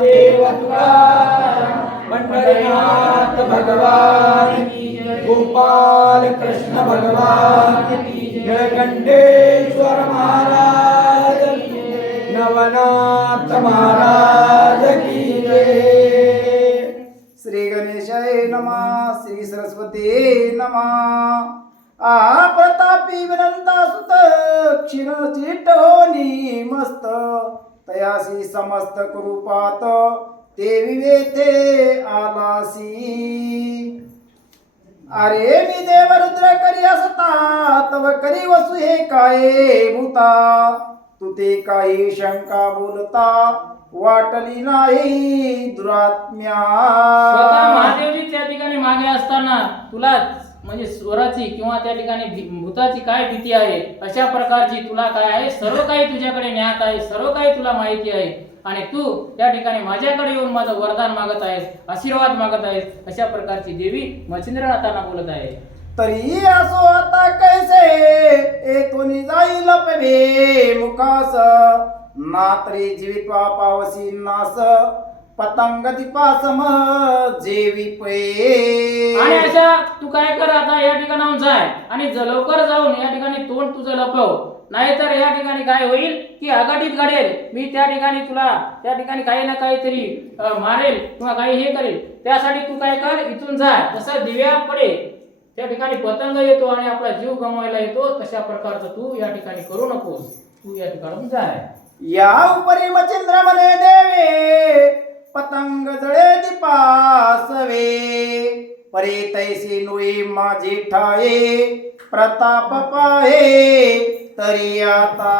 नामदेव तुकाराम पंढरीनाथ भगवान की जय, गोपाल कृष्ण भगवान की जय, जयकंठेश्वर महाराज की जय, नवनाथ महाराज की जय। श्री गणेशाय नमः, श्री सरस्वती नमः। प्रतापी विनंता सुत क्षीण चिटोनी मस्त, तयासी समस्त कृपात ते विवेते आलासी। अरे मी देव रुद्र करी असता, तव करी वसु हे काय भूता, तू ते काही शंका बोलता, वाटली नाही दुरात्म्या। स्वतः महादेवजी त्या ठिकाणी मागे असताना तुला म्हणजे स्वराची किंवा त्या ठिकाणी भूताची काय भीती आहे, अशा प्रकारची तुला काय आहे, सर्व काही तुझ्याकडे ज्ञात आहे, सर्व काही तुला माहिती आहे, आणि तू त्या ठिकाणी माझ्याकडे येऊन माझं वरदान मागत आहेस, आशीर्वाद मागत आहेस, अशा प्रकारची देवी मच्छिंद्रनाथांना बोलत आहे। तरी असो आता कैसे एतोनी जाईल पे मुखास, ना तरी जीवित्वा पावसी नास, पतंग दीपासम जेवी पै। आणि अशा तू काय कर, आता या ठिकाणाहून जाय आणि लवकर जाऊन या ठिकाणी तोंड तुझं लपव, नाहीतर या ठिकाणी काय होईल की अघटित घडेल, मी त्या ठिकाणी तुला त्या ठिकाणी काही ना काहीतरी मारेल किंवा काही हे करेल, त्यासाठी तू काय कर, इथून जाय। जसं दिव्याकडे त्या ठिकाणी पतंग येतो आणि आपला जीव गमवायला येतो, तशा प्रकारचं तू या ठिकाणी करू नकोस, तू या ठिकाणून जाय। या उपरी मच्छिंद्र म्हणे देवे, पतंग जळे दीपासवे, परे तैसे नुई माझी ठाये, प्रताप पाहे तरी आता।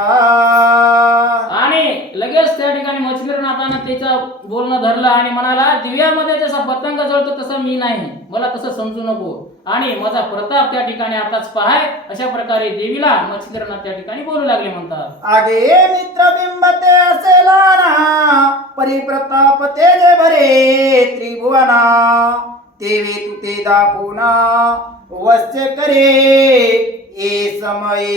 आणि लगेच त्या ठिकाणी मच्छिंद्रनाथानं त्याचं बोलणं धरलं आणि म्हणाला, दिव्यामध्ये जसा पतंग जळतो तसं मी नाही, मला तसं समजू नको, आणि माझा प्रताप त्या ठिकाणी आताच पाहाय, अशा प्रकारे देवीला मच्छिंद्रनाथ त्या ठिकाणी बोलू लागले म्हणतात। आगे मित्र बिंब ते असेला ना, परिप्रताप तेज भरे त्रिभुवना, तेवे तू ते दाखवना वस्य करे ए समये।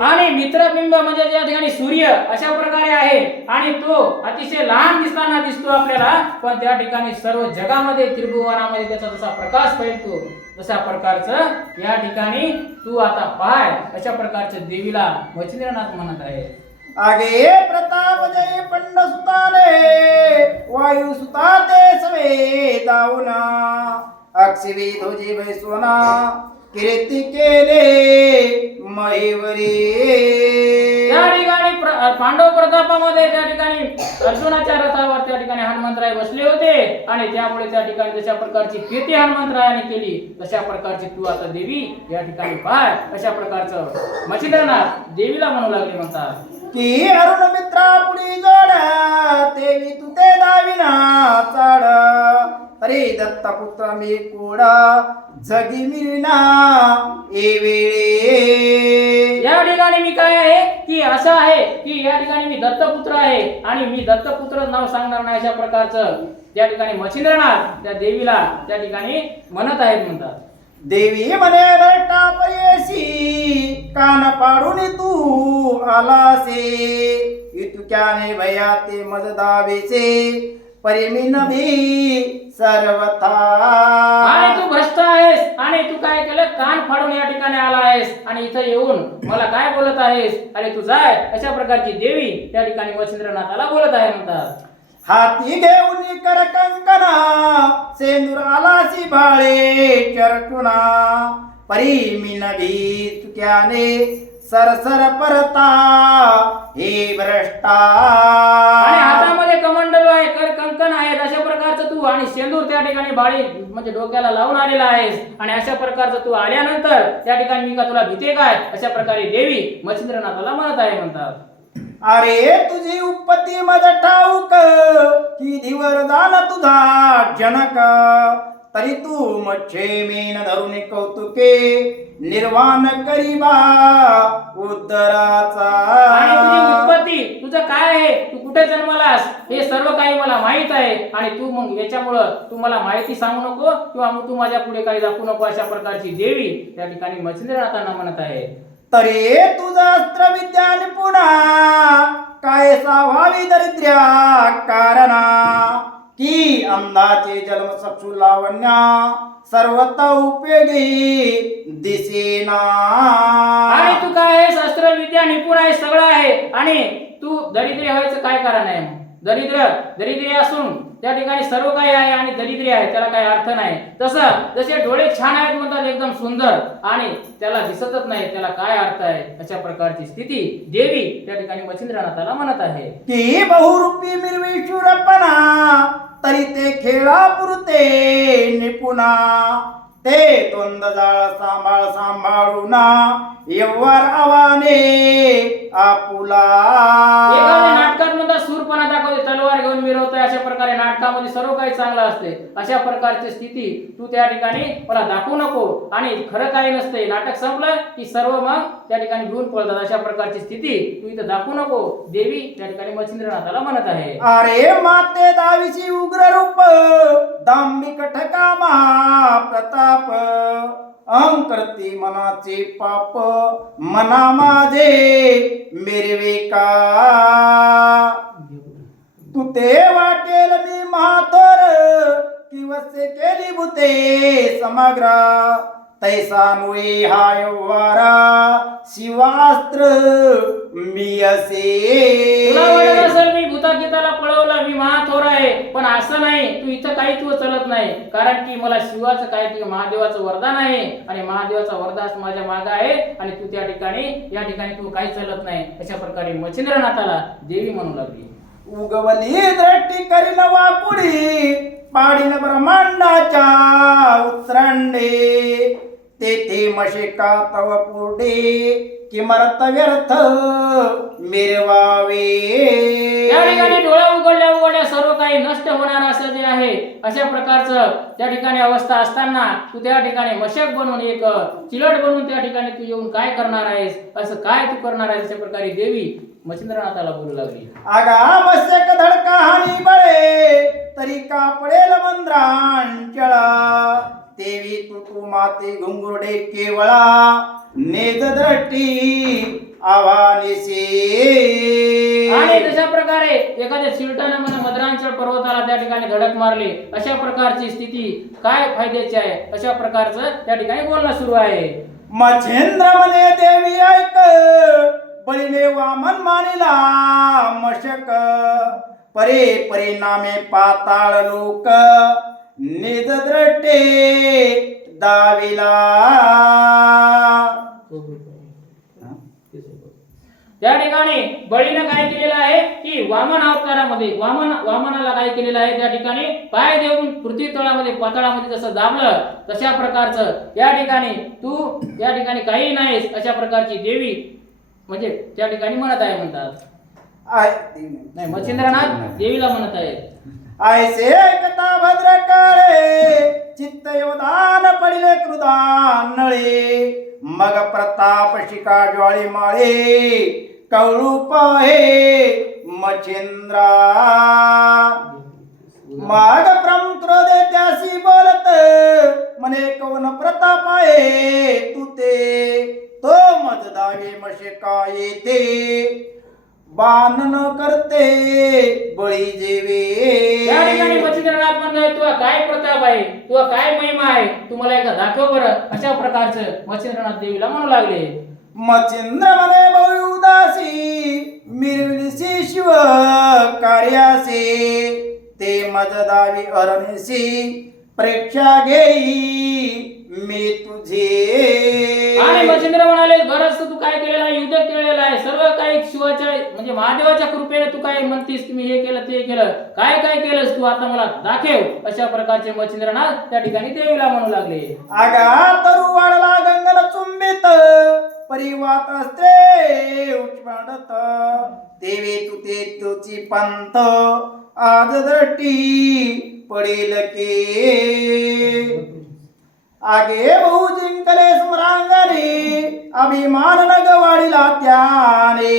आणि मित्रबिंब म्हणजे त्या ठिकाणी सूर्य अशा प्रकारे आहे, आणि तो अतिशय लहान दिसताना दिसतो आपल्याला, पण त्या ठिकाणी सर्व जगामध्ये त्रिभुवनामध्ये त्याचा जसा प्रकाश फैलतो, तशा प्रकारचं या ठिकाणी तू आता पाय, अशा प्रकारचं देवीला मच्छिंद्रनाथ म्हणत आहे। आगे प्रताप जय पंड सुताने, वायू सुता ते सवे दावना, अक्षवी ध्वजी बैसोना कीर्ती केले महेवरी। त्या ठिकाणी पांडव प्रतापामध्ये त्या ठिकाणी अर्जुनाच्या रथावर त्या ठिकाणी हनुमंतराय बसले होते, आणि त्यामुळे त्या ठिकाणी जशा प्रकारची कीर्ती हनुमंतरायाने केली, तशा प्रकारची तू आता देवी या ठिकाणी पाय, अशा प्रकारचं मच्छिंद्रनाथ देवीला म्हणू लागले म्हणतात की अरुण मित्रा पुढी जोड, तेवी तू ते दाविना चाड, अरे दत्ता पुत्र मी कोडा जगी मिळना ए वेळे। या ठिकाणी मी काय आहे की असं आहे की या ठिकाणी मी दत्तपुत्र आहे, आणि मी दत्तपुत्र नाव सांगणार नाही, अशा प्रकारचं त्या ठिकाणी मच्छिंद्रनाथ त्या देवीला त्या ठिकाणी म्हणत आहेत म्हणतात। देवी म्हणे रटा पयसी, कान पाडून तू आलासे, इतक्याने भया ते मज दावेसे, परिमिन भी सर्वथा। आणि तू भ्रष्ट आहेस, आणि तू काय केलं, कान फाडून या ठिकाणी आला आहेस, आणि इथं येऊन मला काय बोलत आहेस, अरे तू जाय, अशा प्रकारची देवी त्या ठिकाणी मच्छिंद्रनाथाला बोलत आहे म्हणतात। हाती घेऊन कर कंकना, सेंदूर आलासी भाळे चरटुना, परिमिन भी तुक्याने सरसर परता हे भ्रष्टा। आणि हातामध्ये कमंडलू आहे, कर कंकण आहेत, अशा प्रकारचं तू, आणि शेंदूर त्या ठिकाणी बाळी म्हणजे डोक्याला लावून आलेला आहेस, आणि अशा प्रकारचं तू आल्यानंतर त्या ठिकाणी मी का तुला भीते काय, अशा प्रकारे देवी मच्छिंद्रनाथाला म्हणत आहे म्हणतात। अरे तुझी उपपत्ती मज ठाऊक, की धीवर झाला तुझा जनक, तरी तू मच्छे मेन धरून कौतुके, निर्वाण करीबा उदराचा। आणि तुझी उत्पत्ती तुझं काय आहे, तू कुठे जन्मलास, हे सर्व काही मला माहित आहे, आणि तू मग याच्यामुळं तू मला माहिती सांगू नको, किंवा मग तू माझ्या पुढे काही दाखवू नको, अशा प्रकारची देवी त्या ठिकाणी मच्छिंद्रनाथांना म्हणत आहे। तरी तुझा अस्त्र विद्या निपुणा काय सावावी दरिद्र्या कारणा की अंधाचे जन्म चक्षु लावण्या सर्वता उपयोगी दिसेना. आणि तू काय आहे शस्त्र विद्या निपुण आहे सगळं आहे आणि तू दरिद्री व्हायचं काय कारण आहे मग? दरिद्री असून त्या ठिकाणी सर्व काही आहे आणि दरिद्री आहे त्याला काही अर्थ नाही. तसं जसे डोळे छान आहेत म्हणतात एकदम सुंदर आणि त्याला दिसतच नाही त्याला काय अर्थ आहे अशा प्रकारची स्थिती देवी त्या ठिकाणी मच्छिंद्रनाथाला म्हणत आहे की बहुरूपी मिरवी शूरपणा तरी ते खेळा पुरते निपुणा ते द्वंद्व जाळ सांभाळूना व्यवहार आवाने आपुला. एखाद्या नाटकात म्हणतात सूरपणा दाखवते तलवार घेऊन मिरवतोय अशा प्रकारे नाटकामध्ये सर्व काही चांगलं असते अशा प्रकारची स्थिती तू त्या ठिकाणी मला दाखवू नको आणि खरं काही नसते. नाटक संपलं की सर्व मग त्या ठिकाणी घेऊन पळतात अशा प्रकारची स्थिती तू इथं दाखवू नको देवी त्या ठिकाणी मच्छिंद्रनाथाला म्हणत आहे. अरे माते दावीची उग्र रूप दांभिक ठका महाप्रताप अंकरती मनाचे पाप मना माझे मिरवे का. तू ते वाटेल मी महाथोर किवसे केली भूते समग्र तैसा नुई हा व्यवहारा शिवास्त्र मी असे. तुला वाटत असेल मी भूतागीताला पळवला मी महाथोर आहे पण असं नाही तू इथं काही तू चलत नाही कारण की मला शिवाचं काय ते महादेवाचं वरदान आहे आणि महादेवाचा वरदान माझ्या मागे आहे आणि तू त्या ठिकाणी या ठिकाणी तू काही चलत नाही अशा प्रकारे मच्छिंद्रनाथाला देवी म्हणू लागली. उगवली दृष्टी करीन वाकुडी पाडीन ब्रह्मांडाच्या उतरंडे तेथे मशिका तव पुढे किमर्थ व्यर्थ मिरवावे. त्या ठिकाणी डोळा उघडल्या सर्व काही नष्ट होणार असं जे आहे अशा प्रकारचं त्या ठिकाणी अवस्था असताना तू त्या ठिकाणी मशक बनून एक चिलट बनून त्या ठिकाणी तू येऊन काय करणार आहेस असं काय तू करणार आहेस अशा प्रकारे देवी मच्छिंद्रनाथाला बोलू लागली. आगा मशक धडका हानी बळे तरी का पडेल मंद्रांचळा देवी तू माते घुंगुरडे केवळा नेज दृष्टी आव्हानेसे. आणि तशा प्रकारे एखाद्या चिलटाने मला मद्रांचळ पर्वताला त्या ठिकाणी धडक मारली अशा प्रकारची स्थिती काय फायद्याची आहे अशा प्रकारचं त्या ठिकाणी बोलणं सुरू आहे. मच्छिंद्र म्हणे देवी ऐक बळीने वामन मानिला मशक परे परिणामे पाताळ लोक निज दृष्टे दाविला. त्या ठिकाणी बळीनं काय केलेलं आहे की वामन अवतारामध्ये वामनाला काय केलेलं आहे त्या ठिकाणी पाय देऊन पृथ्वी तळामध्ये पाताळामध्ये जसं दाबलं तशा प्रकारचं या ठिकाणी तू या ठिकाणी काही नाहीस अशा प्रकारची देवी म्हणजे त्या ठिकाणी म्हणत आहे म्हणतात. नाही मच्छिंद्रनाथ देवीला म्हणत आहे. ऐसे ऐकता भद्र काळे चित्त योदान पडिले कृदानळे मग प्रताप शिका ज्वाळी माळे कवळू पाहे मच्छिंद्रा. माग प्रमुक्रोदे त्यासी बोलत म्हणे कवन प्रताप आहे तू ते तो मज दावे मशका येते बाणन करते बळी जेवे. त्या ठिकाणी मच्छिंद्रनाथ म्हणतोय तुला काय प्रताप आहे तुला काय महिमा आहे तू मला एकदा दाखव बरं अशा प्रकारचं मच्छिंद्रनाथ देवीला म्हणू लागले. मच्छिंद्र म्हणे बहु उदासी मिरविलीसी शिव कार्यासे ते मज दावी अरणसी प्रेक्षा घेई मी तुझे. आणि मच्छिंद्र म्हणाले बरंच तू काय केलेलं आहे युद्ध केलेलं आहे सर्व काही शिवाच्या म्हणजे महादेवाच्या कृपेने तू काय म्हणतीस तुम्ही हे केलं ते केलं काय काय केलंस तू आता मला दाखव अशा प्रकारचे मच्छिंद्रनाथ त्या ठिकाणी देवीला म्हणू लागले. आगा तरु वाढला गंगन चुंबित परिवात असते उच्चाडत देवी तू ते तुझी पंथ आज दृष्टी पडेल के. आगे बहु जिंकले स्मरांगणे अभिमान न गवाडीला त्याने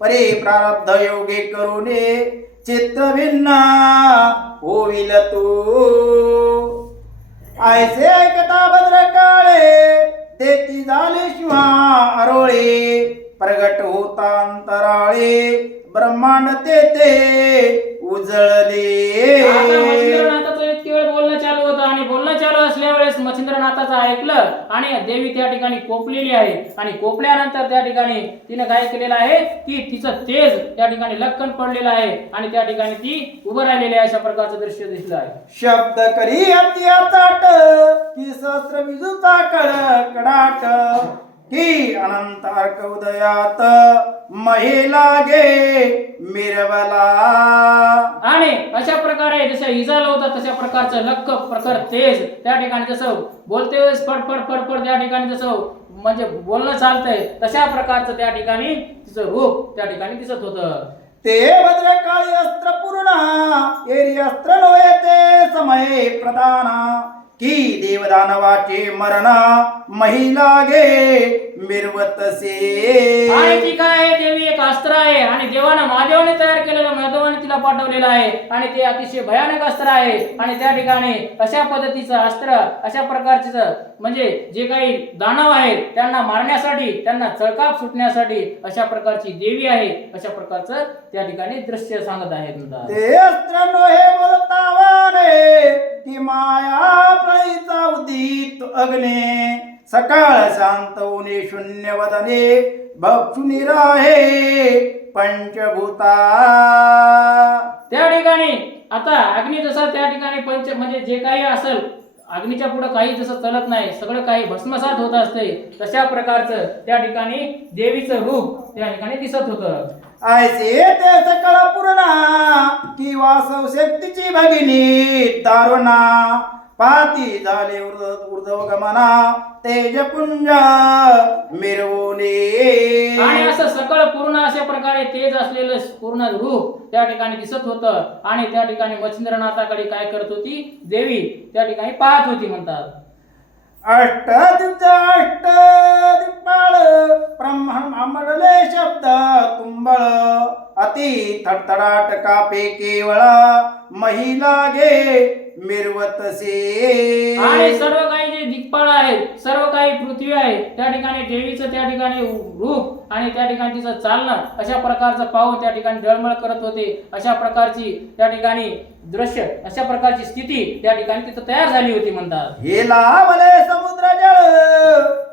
परे प्रारब्ध योगे करूने चित्त भिन्ना होईल तू. ऐसे ऐकता भद्र काळे तेती झाले शिवा अरोळे प्रगट होता अंतराळे ब्रह्मांड तेथे उजळले. आता मच्छिंद्रनाथाचं इतकी वेळ बोलणं चालू होतं आणि बोलणं चालू असल्या वेळेस मच्छिंद्रनाथाचं ऐकलं आणि देवी त्या ठिकाणी कोपलेली आहे आणि कोपल्यानंतर त्या ठिकाणी तिने काय केलेलं आहे की तिचं तेज त्या ठिकाणी लक्कन पडलेलं आहे आणि त्या ठिकाणी ती उभं राहिलेली आहे. अशा प्रकारचं दृश्य दिसलं आहे. शब्द करी अति ताट की सहस्र विजूचा कडकडाट की अनंत अर्क उदयात महिला गे मिरवला. आणि अशा प्रकारे जसं इजाला होता तशा प्रकारचं लक्क प्रखर तेज त्या ठिकाणी जसं बोलते वेळेस फडफड फडफड त्या ठिकाणी जसं म्हणजे बोलणं चालतंय तशा प्रकारचं त्या ठिकाणी तिचं रूप त्या ठिकाणी दिसत होतं. ते भद्रकाळी अस्त्र पूर्ण एरी अस्त्र लोये ते समय प्रधान की देवदानवाचे मरण महिला गे मिरवतसे. आणि ती काय आहे देवी एक अस्त्र आहे आणि देवानं महादेवाने तयार केलेलं महादेवाने तिला पाठवलेलं आहे आणि ते अतिशय भयानक अस्त्र आहे आणि त्या ठिकाणी अशा पद्धतीचं अस्त्र अशा प्रकारचं म्हणजे जे काही दानव आहेत त्यांना मारण्यासाठी त्यांना चळकाप सुटण्यासाठी अशा प्रकारची देवी आहे. अशा प्रकारचं त्या ठिकाणी दृश्य सांगत आहेत. ते अस्त्र नोहे बोलतावाने की माया प्रळीचा उदित अग्ने सकाळ शांत उने शून्य वदने भक्षुनी राहे पंचभूता. त्या ठिकाणी आता अग्नी जसा त्या ठिकाणी पंच म्हणजे जे काही असेल अग्नीच्या पुढे काही जसं चलत नाही सगळं काही भस्मसात होत असते तशा प्रकारचं त्या ठिकाणी देवीचं रूप त्या ठिकाणी दिसत होतं. ऐसे ते सकळ पूर्णा की वासव शक्तीची भगिनी दारुणा पाती झाले ऊर्ध्व गमना तेजपुंज मिरवणे. आणि असं सकळ पूर्ण अशा प्रकारे तेज असलेलं पूर्ण रूप त्या ठिकाणी दिसत होतं आणि त्या ठिकाणी मच्छिंद्रनाथाकडे काय करत होती देवी त्या ठिकाणी पाहत होती म्हणतात. अष्टदिग्ज दिप्पाळ ब्रह्मले शब्द तुंबळ अति थडथडाट कापे केवळ महिला गे मिरवतसे. आणि सर्व काही जे दिग्पाळ आहेत सर्व काही पृथ्वी आहे त्या ठिकाणी देवीचं त्या ठिकाणी रूप आणि त्या ठिकाणी तिचं चालणं अशा प्रकारचं पाहून त्या ठिकाणी डळमळ करत होते. अशा प्रकारची त्या ठिकाणी दृश्य अशा प्रकारची स्थिती त्या ठिकाणी तिथं तयार झाली होती म्हणतात. हे लावले समुद्र जळ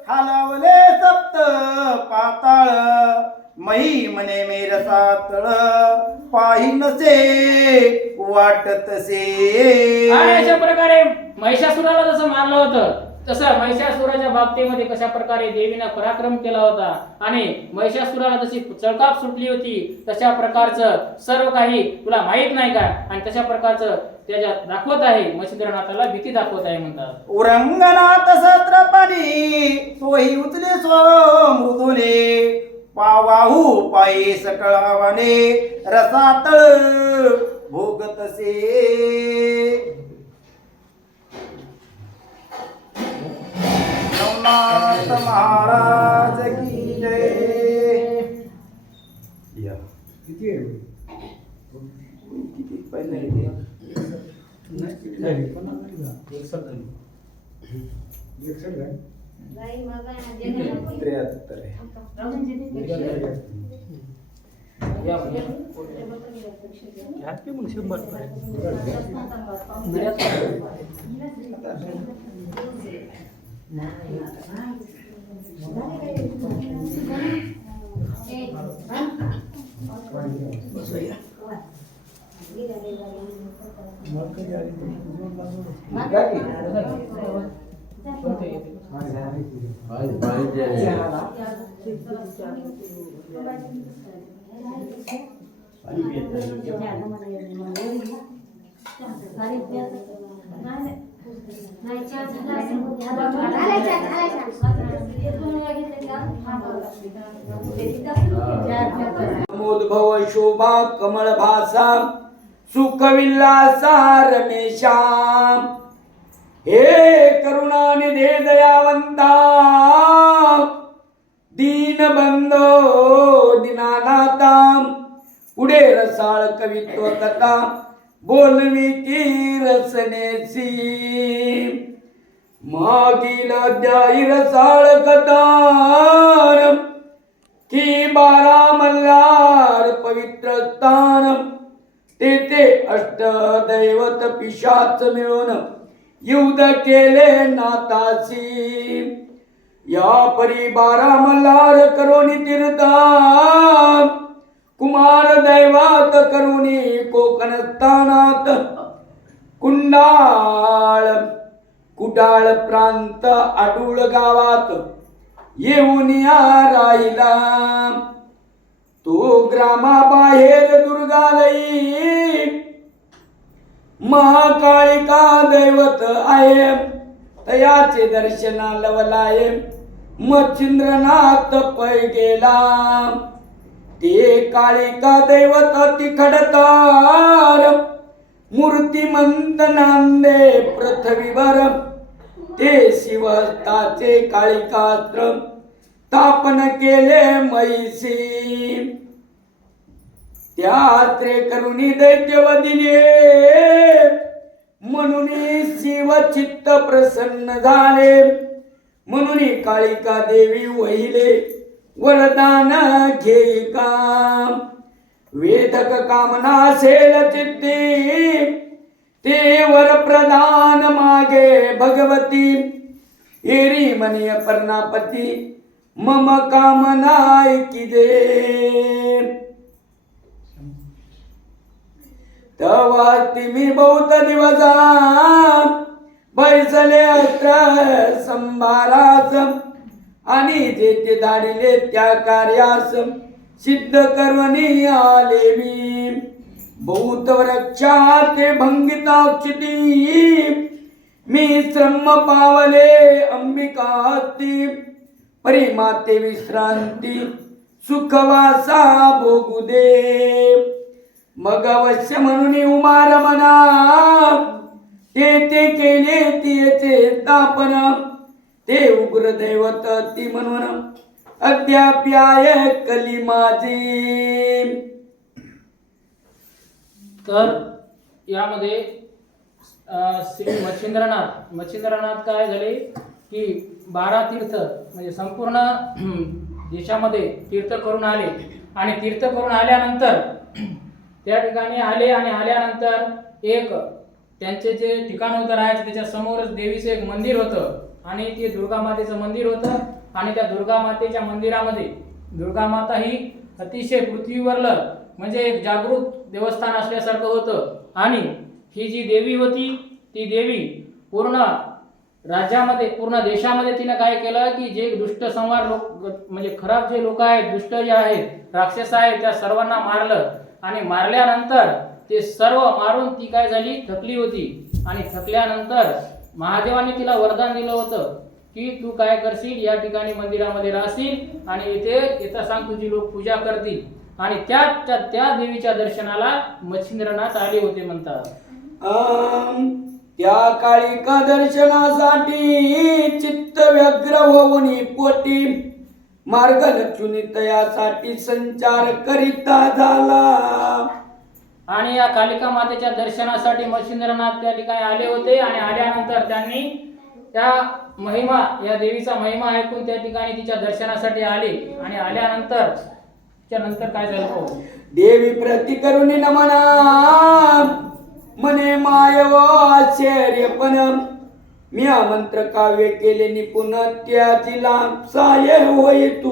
हलवले सप्त पाताळ मही मने मेरसा तळ पाहिनसे वाटतसे. आणि अशा प्रकारे महिषासुराला जसं मारलं होतं तसं महिषासुराच्या बाबतीमध्ये कशा प्रकारे देवीनं पराक्रम केला होता आणि महिषासुराला जशी चळकाप सुटली होती तशा प्रकारचं सर्व काही तुला माहित नाही का आणि तशा प्रकारचं त्याच्यात दाखवत आहे. मच्छिंद्रनाथाला भीती दाखवत आहे म्हणतात. उरंगनाथ सत्रपणी तोही उचले स्व मृदुले पावाहू पायी सकळावाने रसातळ भोगतसे. नवनाथ महाराज की जय. किती पहिले मोदभव शोभा कमळ भासा सुख विलासा रमेशा हे करुणा निधे दयावंता दीनबंधो दीनानाथा पुढे रसाळ कवित्व कथा बोलवी की रसनेसी मागील द्याई रसाळ कतार की 12 मल्हार पवित्र स्थान तेथे अष्टदैवत पिशाच मिळून युद्ध केले नातासी या परी 12 मल्हार करोनी तीर्था कुमार दैवात करुणी कोकण स्थानात कुडाळ प्रांत आडूळ गावात येऊन राहिला तो ग्रामाबाहेर दुर्गालयी महाकाळिका दैवत आहे तयाचे दर्शना लवलाय मच्छिंद्रनाथ पै गेला ते काळिका दैवत तिखडतार मूर्तिमंत नांदे पृथ्वीवर ते शिवताचे काळिकास्त्र स्थापन केले मैसी त्यात्रे करुणी दैत्यवदिले म्हणून शिव चित्त प्रसन्न झाले म्हणून काळिका देवी वहिले वरदान घेईका वेदक कामना असेल चित्ती ते वर प्रदान मागे भगवती एरी मनी पर्णापती मम कामना ऐकिदे तवा तिमी बहुत दिवसा बैसले अस्त्र संभारास आणि जेथे धाडिले त्या कार्यास सिद्ध करवणी आले मी बहुत वृक्षा ते भंगिताक्षिती मी श्रम पावले अंबिकाती परिमाते विश्रांती सुखवासा भोगू दे मग अवश्य म्हणून उमारमना ते केले तिचे स्थापना ते उग्र दैवत ती म्हणून अद्याप्याय कली माझी तर यामध्ये श्री मच्छिंद्रनाथ काय झाले की 12 तीर्थ म्हणजे संपूर्ण देशामध्ये तीर्थ करून आले आणि तीर्थ करून आल्यानंतर त्या ठिकाणी आले आणि आल्यानंतर एक त्यांचे जे ठिकाण होतं राहायचं त्याच्या समोरच देवीचं एक मंदिर होतं आणि ते दुर्गा मातेचं मंदिर होतं आणि त्या दुर्गा मातेच्या मंदिरामध्ये दुर्गा माता ही अतिशय पृथ्वीवरलं म्हणजे एक जागृत देवस्थान असल्यासारखं होतं आणि ही जी देवी होती ती देवी पूर्ण राज्यामध्ये पूर्ण देशामध्ये तिनं काय केलं की जे दुष्ट संवार लोक म्हणजे खराब जे लोक आहेत दुष्ट जे आहेत राक्षस आहेत त्या सर्वांना मारलं आणि मारल्यानंतर ते सर्व मारून ती काय झाली थकली होती आणि थकल्यानंतर महादेवाने तिला वरदान दिलं होतं की तू काय करशील या ठिकाणी मंदिरामध्ये राहशील आणि इथं सांग तुझी लोक पूजा करतील आणि त्या देवीच्या दर्शनाला मच्छिंद्रनाथ आले होते म्हणतात त्या काळिका दर्शनासाठी चित्त व्यग्र होऊन पोटी मार्ग लक्षुनी तयासाठी संचार करिता झाला आणि या कालिका मातेच्या दर्शनासाठी मच्छिंद्रनाथ त्या ठिकाणी आले होते आणि आल्यानंतर त्यांनी त्या महिमा या देवीचा महिमा ऐकून त्या ठिकाणी तिच्या दर्शनासाठी आले आणि आल्यानंतर त्यानंतर काय झालं देवी प्रति करुणी नमना मने मायव आश्चर्य पण मी मंत्र काव्य केले निपुण त्याची लांबसाय होय तू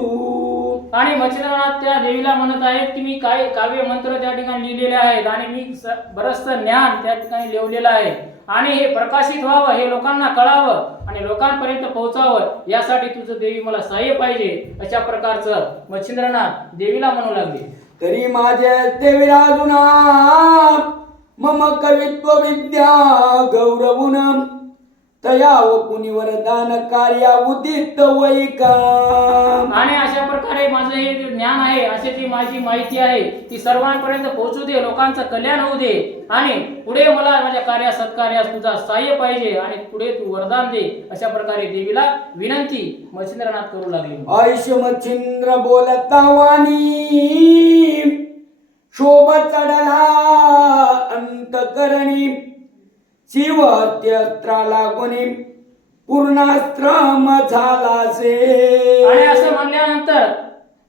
आणि मच्छिंद्रनाथ त्या देवीला म्हणत आहेत की मी काय काव्य मंत्र त्या ठिकाणी लिहिलेले आहेत आणि मी बरंचसं ज्ञान त्या ठिकाणी लिहिलेलं आहे आणि हे प्रकाशित व्हावं हे लोकांना कळावं आणि लोकांपर्यंत पोहोचावं यासाठी तुझं देवी मला सहाय्य पाहिजे अशा प्रकारचं मच्छिंद्रनाथ देवीला म्हणू लागले तरी माझे ते विराजुना मम कवित्व विद्या गौरवून तया व पुनि वरदान कार्या उदित वैका आणि अशा प्रकारे माझं हे ज्ञान आहे अशी जी माझी माहिती आहे ती सर्वांपर्यंत पोहोचू दे लोकांचं कल्याण होऊ दे आणि पुढे मला माझ्या कार्यास सत्कार्यास तुझा सहाय्य पाहिजे आणि पुढे तू वरदान दे अशा प्रकारे देवीला विनंती मच्छिंद्रनाथ करू लागले आयुष्य मच्छिंद्र बोलता वाणी शोभ चढला अंतकरणी शिव अस्त्रा लागुनी पूर्णाश्रम झालासे. आणि असं म्हणल्यानंतर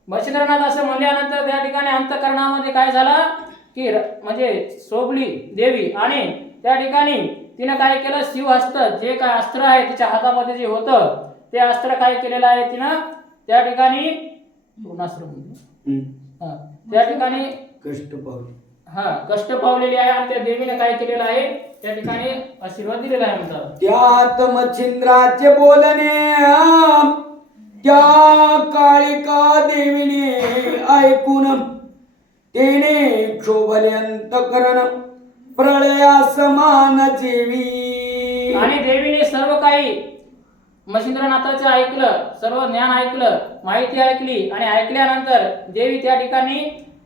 मच्छिंद्रनाथ असं म्हणल्यानंतर त्या ठिकाणी अंतःकरणामध्ये काय झालं की म्हणजे शोभली देवी आणि त्या ठिकाणी तिनं काय केलं, शिवहस्त जे काय अस्त्र आहे तिच्या हातामध्ये जे होतं ते अस्त्र काय केलेलं आहे तिनं त्या ठिकाणी पूर्णाश्रम हा त्या ठिकाणी कष्ट पावले. हा कष्ट पावलेले आहे आणि त्या देवीने काय केलेलं आहे त्या ठिकाणी आशीर्वाद दिलेला आहे म्हणतात. त्यात मच्छिंद्राचे बोलणे त्या काळिका देवीने ऐकून तेने क्षोभले अंतकरण प्रळया समान जेवी. आणि देवीने सर्व काही मच्छिंद्रनाथाचं ऐकलं, सर्व ज्ञान ऐकलं, माहिती ऐकली आणि ऐकल्यानंतर देवी त्या ठिकाणी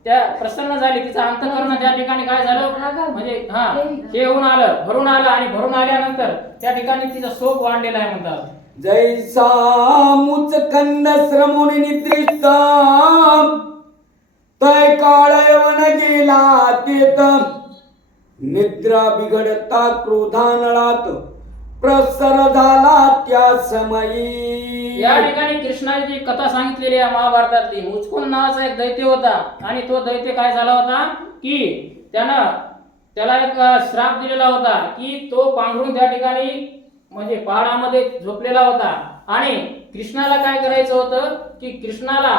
त्या प्रसन्न झाली. तिचं अंतःकरण त्या ठिकाणी काय झालं म्हणजे हे होऊन आलं, भरून आलं आणि भरून आल्यानंतर त्या ठिकाणी तिचा शोक वाढलेला आहे म्हणतात. जैसा मुचकंद श्रमोनी निद्रिस्त तय काळ यवन गेला तेत निद्रा बिघडता क्रोधानळात प्रसर झाला त्या समयी. या ठिकाणी कृष्णाची कथा सांगितलेली आहे महाभारतातली. मुचकुंद नावाचा एक दैत्य होता आणि तो दैत्य काय झाला होता की त्याला एक श्राप दिलेला होता की तो पांघरून त्या ठिकाणी म्हणजे पहाडामध्ये झोपलेला होता आणि कृष्णाला काय करायचं होतं की कृष्णाला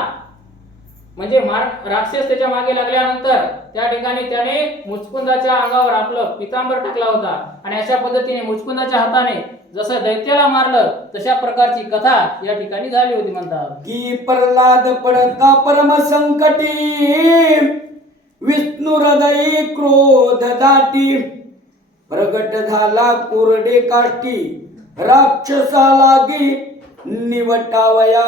म्हणजे राक्षस त्याच्या मागे लागल्यानंतर त्या ठिकाणी त्याने मुचकुंदाच्या अंगावर आपलं पितांबर टाकला होता आणि अशा पद्धतीने मुचकुंदाच्या हाताने जसं दैत्याला मारलं तशा प्रकारची कथा या ठिकाणी झाली होती म्हणतात. की प्रल्हाद पडता परम संकटी विष्णू हृदयी क्रोध दाटी प्रगट झाला कोरडे काठी राक्षसाला गी निवटावया.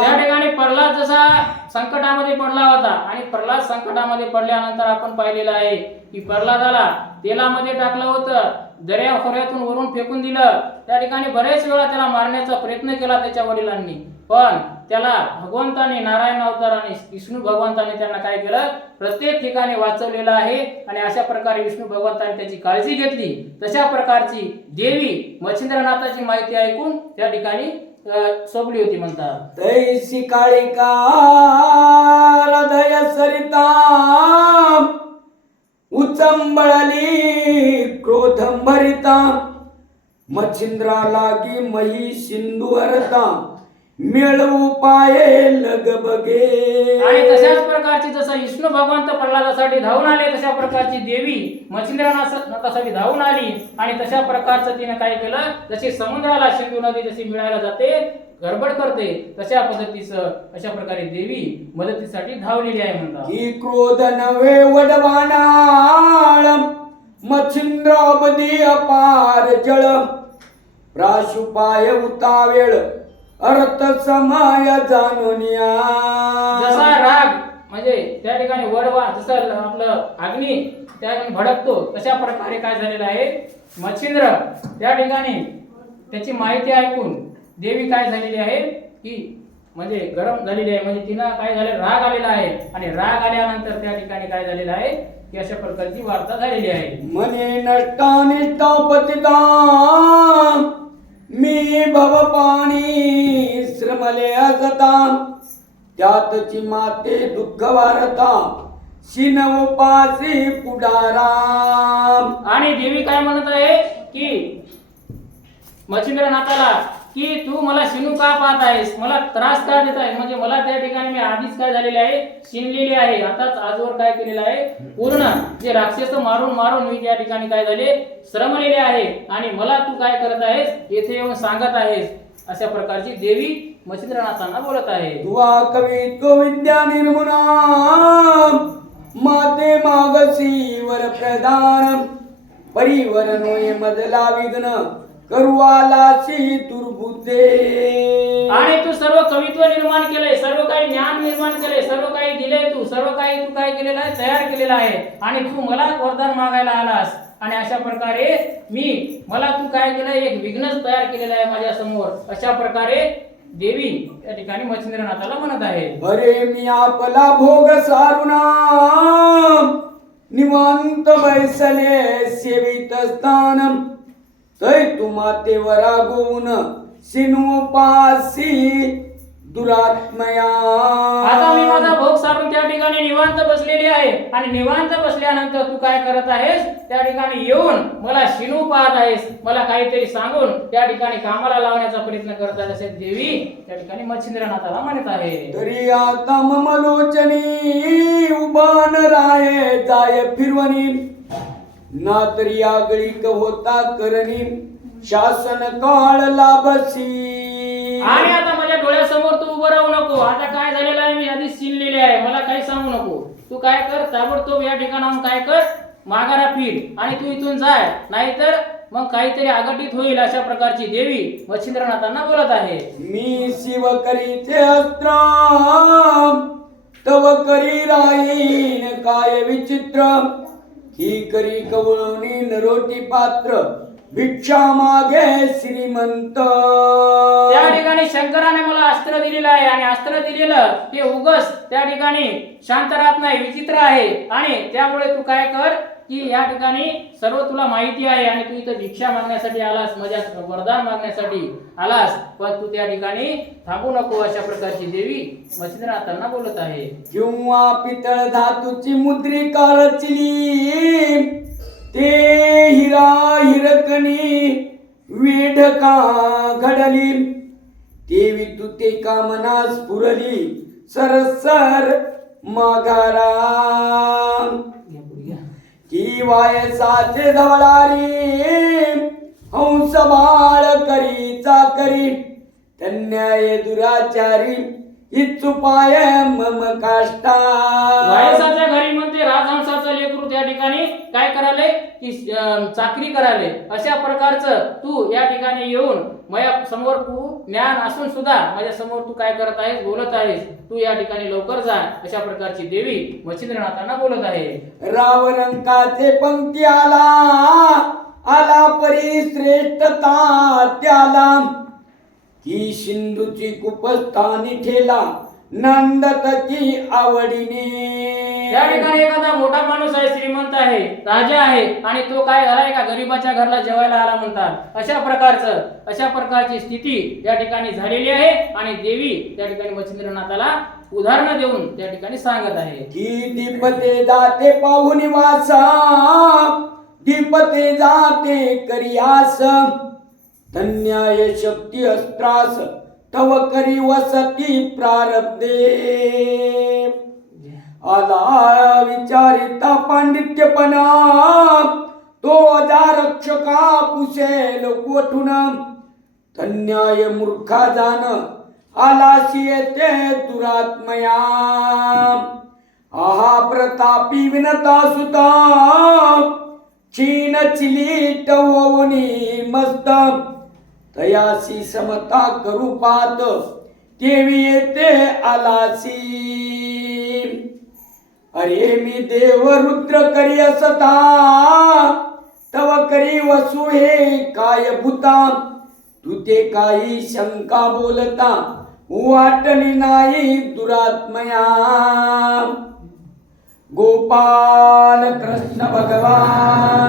त्या ठिकाणी प्रल्हाद जसा संकटामध्ये पडला होता आणि प्रल्हाद संकटामध्ये पडल्यानंतर आपण पाहिलेलं आहे की प्रल्हादाला तेलामध्ये टाकलं होतं, दर्या खोऱ्यातून वरून फेकून दिलं. त्या ठिकाणी बरेच वेळा त्याला मारण्याचा प्रयत्न केला त्याच्या वडिलांनी, पण त्याला भगवंताने नारायण अवताराने विष्णू भगवंताने त्यांना काय केलं प्रत्येक ठिकाणी वाचवलेलं आहे आणि अशा प्रकारे विष्णू भगवंताने त्याची काळजी घेतली. तशा प्रकारची देवी मच्छिंद्रनाथाची माहिती ऐकून त्या ठिकाणी सोबली होती म्हणतात. तैसी काळिका हृदय सरिता उचंबळली क्रोधंभरिता मच्छिंद्रा लागी मही सिंधू हरता मिळवू पाये लगबगे. आणि तशाच प्रकारची जसं विष्णू भगवंत प्रल्हादासाठी धावून आले तशा प्रकारची देवी मच्छिंद्रनाथासाठी धावून आली आणि तशा प्रकारचं तिने काय केलं, जशी समुद्राला सिंधू नदी जशी मिळायला जाते गडबड करते तशा पद्धतीचं अशा प्रकारे देवी मदतीसाठी धावलेली आहे म्हणतात. की क्रोध नव्हे वडवानाळ मच्छिंद्राबदी अपार जळ प्राशुपाय उतावेळ अर्थ समय जाणूनिया. जसा राग म्हणजे त्या ठिकाणी वडवा जसं आपलं अग्नी त्या ठिकाणी भडकतो तशा प्रकारे काय झालेलं आहे मच्छिंद्र त्या ठिकाणी त्याची माहिती ऐकून देवी काय झालेली आहे की म्हणजे गरम झालेली आहे, म्हणजे तिनं काय झालं राग आलेला आहे आणि राग आल्यानंतर त्या ठिकाणी काय झालेलं आहे की अशा प्रकारची वार्ता झालेली आहे. मने नष्टानिष्ठा पतिता मी भव पाणी श्रमले असता त्यातची माते दुःख वारता शिनव पासी पुढाराम. आणि देवी काय म्हणत आहे की मच्छिंद्रनाथाला की तू मला शिनू का पाहत आहेस, मला त्रास का देत आहेस, म्हणजे मला त्या ठिकाणी मी आधीच काय झालेले आहे शिनलेली आहे, आताच आजवर काय केलेलं आहे पूर्ण जे राक्षस मारून मारून मी त्या ठिकाणी काय झाले श्रमलेले आहे आणि मला तू काय करत आहेस येथे येऊन सांगत आहेस. अशा प्रकारची देवी मच्छिंद्रनाथांना बोलत आहे. तुवा कवित्व विद्या निर्मुना माते मागसी वर प्रदान परिवर नोये मदला विघ्न करुवालाची दुर्बुद्धे. आणि तू सर्व कवित्व निर्माण केले, सर्व काही ज्ञान निर्माण केले, सर्व काही दिले, तू सर्व काही तू काय केलेलं आहे तयार केलेलं आहे आणि तू मला वरदान मागायला आलास आणि अशा प्रकारे मला तू काय केलं एक विघ्नच तयार केलेलं आहे माझ्या समोर. अशा प्रकारे देवी या ठिकाणी मच्छिंद्रनाथाला म्हणत आहे. अरे मी आपला भोग सारुना निवांत बैसले सेवित स्थान तै तू मातेवर रागवून सिनू पासी दुरात्मया. आता मी माझा भोग सारून त्या ठिकाणी निवांत बसलेली आहे आणि निवांत बसल्यानंतर तू काय करत आहेस, त्या ठिकाणी येऊन मला शिनू पाहत आहेस, मला काहीतरी सांगून त्या ठिकाणी कामाला लावण्याचा प्रयत्न करत आहेस असे देवी त्या ठिकाणी मच्छिंद्रनाथाला म्हणत आहे. तरी आता मम लोचनी उभान राये जाय फिरवणी ना तरी आगळीक होता करणी शासन काळ लाभसी. आणि आता माझ्या डोळ्यासमोर तू उभं राहू नको. आता काय झालेलं आहे मी आधीच शिनलेले आहे, मला काही सांगू नको. तू काय कर, ताबडतोब या ठिकाणाहून काय कर, माघारा फिर आणि तू इथून जाय, नाहीतर मग काहीतरी आगटित होईल अशा प्रकारची देवी मच्छिंद्रनाथांना बोलत आहे. मी शिव करीचे अस्त्र तव करी राहीन काय विचित्र ही करी कवळणी नरोटी पात्र भिक्षा मागे श्रीमंत. त्या ठिकाणी शंकराने मला अस्त्र दिलेलं आहे आणि अस्त्र दिलेलं ते उगस त्या ठिकाणी शांत राहत नाही, विचित्र आहे. आणि त्यामुळे तू काय कर की या ठिकाणी सर्व तुला माहिती आहे आणि तू इथं भिक्षा मागण्यासाठी आलास, माझ्या वरदान मागण्यासाठी आलास, पण तू त्या ठिकाणी थांबू नको अशा प्रकारची देवी मच्छिंद्रनाथांना बोलत आहे. किंवा पितळ धातूची मुद्रिका रचली ते हिरा हिरकणी वेढका घडली देवी तू ते कामना स्फुरली सरसर माघारा. ती वायसाचे धवळारी हंस बाळ करी चाकरी तन्याय दुराचारी इच्छुपाय मम काष्टा. वयसाच्या घरी म्हणते राजहंसाचं लेकरू त्या ठिकाणी काय कराले की चाकरी कराले. अशा प्रकारचं तू या ठिकाणी येऊन माझ्या समोर तू ज्ञान असून सुद्धा माझ्या समोर तू काय करत आहेस, बोलत आहेस. तू या ठिकाणी लवकर जा अशा प्रकारची देवी मच्छिंद्रनाथांना बोलत आहे. रावणंकाचे पंक्ती आला आला परी श्रेष्ठता त्याला की सिंधूची कुपस्थानी ठेला नंदत की आवडीने. त्या ठिकाणी एखादा मोठा माणूस आहे, श्रीमंत आहे, राजा आहे आणि तो काय झालाय का गरीबाच्या घरला जेवायला आला म्हणतात. अशा प्रकारची स्थिती त्या ठिकाणी झालेली आहे आणि देवी त्या ठिकाणी मच्छिंद्रनाथाला उदाहरण देऊन त्या ठिकाणी सांगत आहे की दीपते जाते पाहून वासा दीपते जाते करियास धन्याय शक्ती अस्त्रास तव करी वसती प्रारब्धे. आला विचारिता पांडित्यपणा तो अजारक्षका पुसेल कोठून धन्याय मूर्खा जाण आलाशी येते दुरात्मया. आहा प्रतापी विनता सुता चीन चिली टवनी मस्त तयासी समता करू पात देवी येते आलासी. अरे मी देव रुद्र करी असता तव करी वसु हे काय भूता तू ते काही शंका बोलता वाटली नाही दुरात्मया. गोपाल कृष्ण भगवान